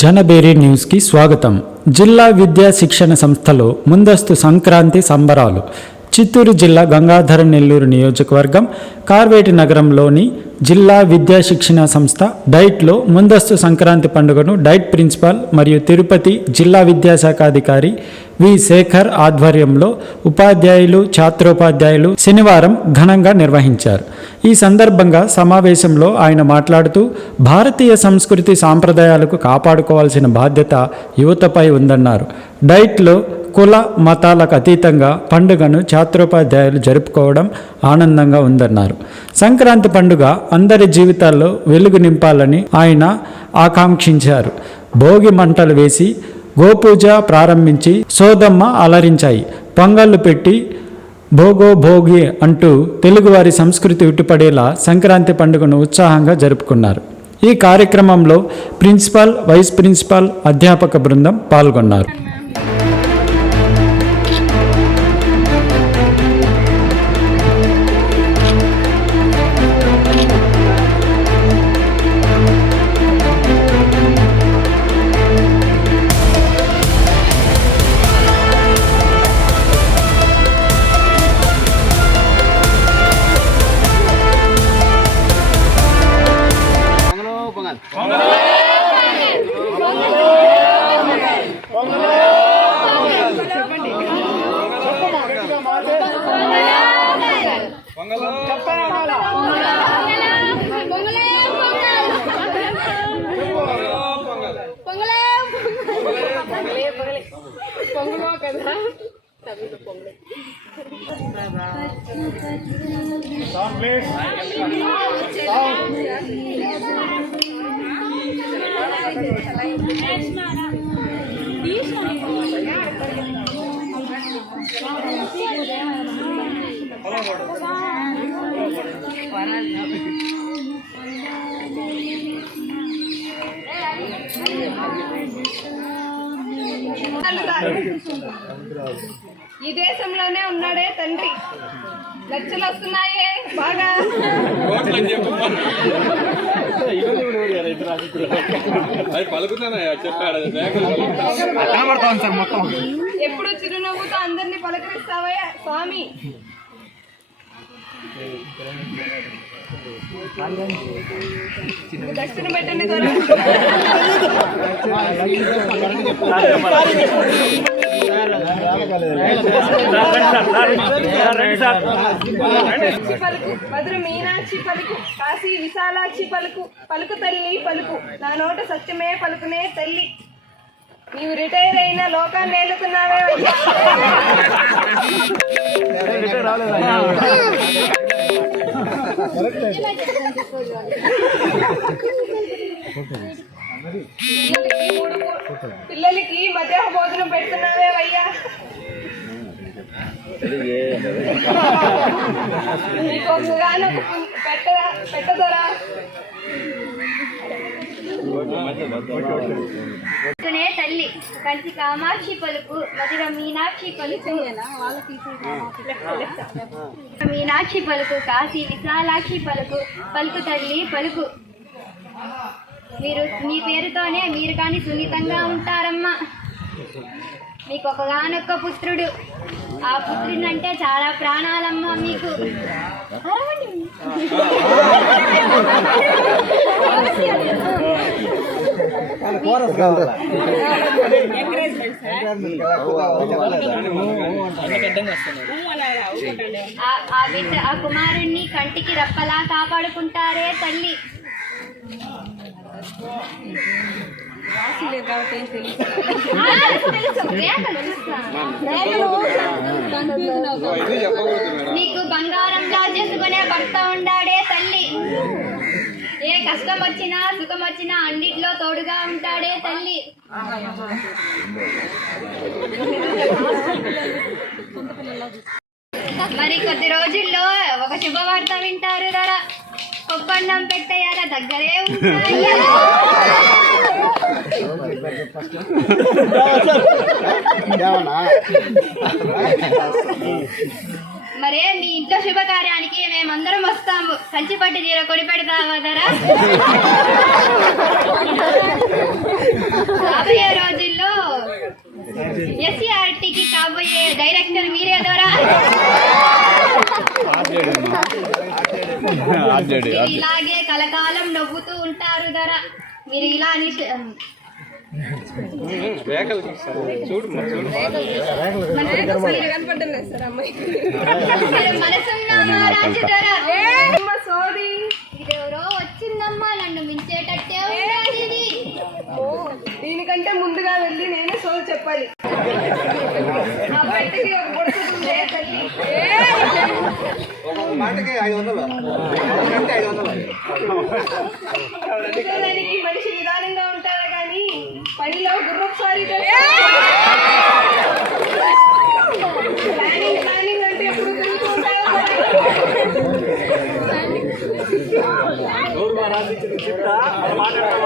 జనబేరి న్యూస్కి స్వాగతం. జిల్లా విద్యా శిక్షణ సంస్థలో ముందస్తు సంక్రాంతి సంబరాలు. చిత్తూరు జిల్లా గంగాధర నెల్లూరు నియోజకవర్గం కార్వేటి నగరంలోని జిల్లా విద్యా శిక్షణ సంస్థ డైట్లో ముందస్తు సంక్రాంతి పండుగను డైట్ ప్రిన్సిపాల్ మరియు తిరుపతి జిల్లా విద్యాశాఖ అధికారి వి శేఖర్ ఆధ్వర్యంలో ఉపాధ్యాయులు ఛాత్రోపాధ్యాయులు శనివారం ఘనంగా నిర్వహించారు. ఈ సందర్భంగా సమావేశంలో ఆయన మాట్లాడుతూ భారతీయ సంస్కృతి సాంప్రదాయాలకు కాపాడుకోవాల్సిన బాధ్యత యువతపై ఉందన్నారు. డైట్లో కుల మతాలకు అతీతంగా పండుగను ఛాత్రోపాధ్యాయులు జరుపుకోవడం ఆనందంగా ఉందన్నారు. సంక్రాంతి పండుగ అందరి జీవితాల్లో వెలుగు నింపాలని ఆయన ఆకాంక్షించారు. భోగి మంటలు వేసి గోపూజ ప్రారంభించి సోదమ్మ అలరించాయి. పొంగళ్ళు పెట్టి భోగో భోగి అంటూ తెలుగువారి సంస్కృతి ఉట్టిపడేలా సంక్రాంతి పండుగను ఉత్సాహంగా జరుపుకున్నారు. ఈ కార్యక్రమంలో ప్రిన్సిపాల్ వైస్ ప్రిన్సిపాల్ అధ్యాపక బృందం పాల్గొన్నారు. పొంగలో కదా ఈ దేశంలోనే ఉన్నాడే తండ్రి. లక్షలు వస్తున్నాయే బాగా. ఎప్పుడు చిరునవ్వుతో అందరినీ పలకరిస్తావే స్వామి? దక్షిణ పెట్టండి పలుకు మధుర మీనాక్షి పలుకు కాశీ విశాలాక్షి పలుకు పలుకు తల్లి పలుకు నా నోట సత్యమే పలుకునే తల్లి నీవు రిటైర్ అయిన లోకాన్ని ఏలుతున్నావే పిల్లలకి మధ్యాహ్న భోజనం పెడుతున్నావే అయ్యా పెట్టదరా? పలుకునే తల్లి కంచి కామాక్షి పలుకు మధుర మీనాక్షి పలుకు. మీనాక్షి పలుకు కాశీ విశాలాక్షి పలుకు పలుకు తల్లి పలుకు. మీరు మీ పేరుతోనే మీరు కానీ సున్నితంగా ఉంటారమ్మా. మీకు ఒకగానొక్క పుత్రుడు. ఆ పుత్రుని అంటే చాలా ప్రాణాలమ్మా మీకు. ఆ- ఆ బిడ్డ ఆ కుమారుణ్ణి కంటికి రెప్పలా కాపాడుకుంటారే తల్లి. నీకు బంగారంగా చేసుకునే భర్త కష్టం వచ్చినా సుఖం వచ్చినా అన్నిట్లో తోడుగా ఉంటాడే తల్లి. మరి కొద్ది రోజుల్లో ఒక శుభవార్త వింటారు రా ఒప్పందం పెట్టయ్యారా దగ్గరే ఉంటాయి. మరే మీ ఇంట్లో శుభకార్యానికి మేమందరం వస్తాము. కంచిపట్టి తీర కొని ధర? రాబోయే రోజుల్లో ఎస్సీఆర్టీకి కాబోయే డైరెక్టర్ మీరే ద్వారా ఇలాగే కలకాలం నవ్వుతూ ఉంటారు ధర. మీరు ఇలా సోది ఇదెవరో వచ్చిందమ్మా నన్ను మించేటట్టే దీనికంటే ముందుగా వెళ్ళి నేనే సోది చెప్పాలి మాటకి ఐదు వందలు. ఐదు వందలు మనిషి నిదానంగా ఉంటారా కానీ పనిలో గుర్రొకసారి ప్లానింగ్ ప్లానింగ్ అంటే ఎప్పుడు తిరుగుతూ ఉంటారో నూరు మా రాసి చెప్తా మాట్లాడతాం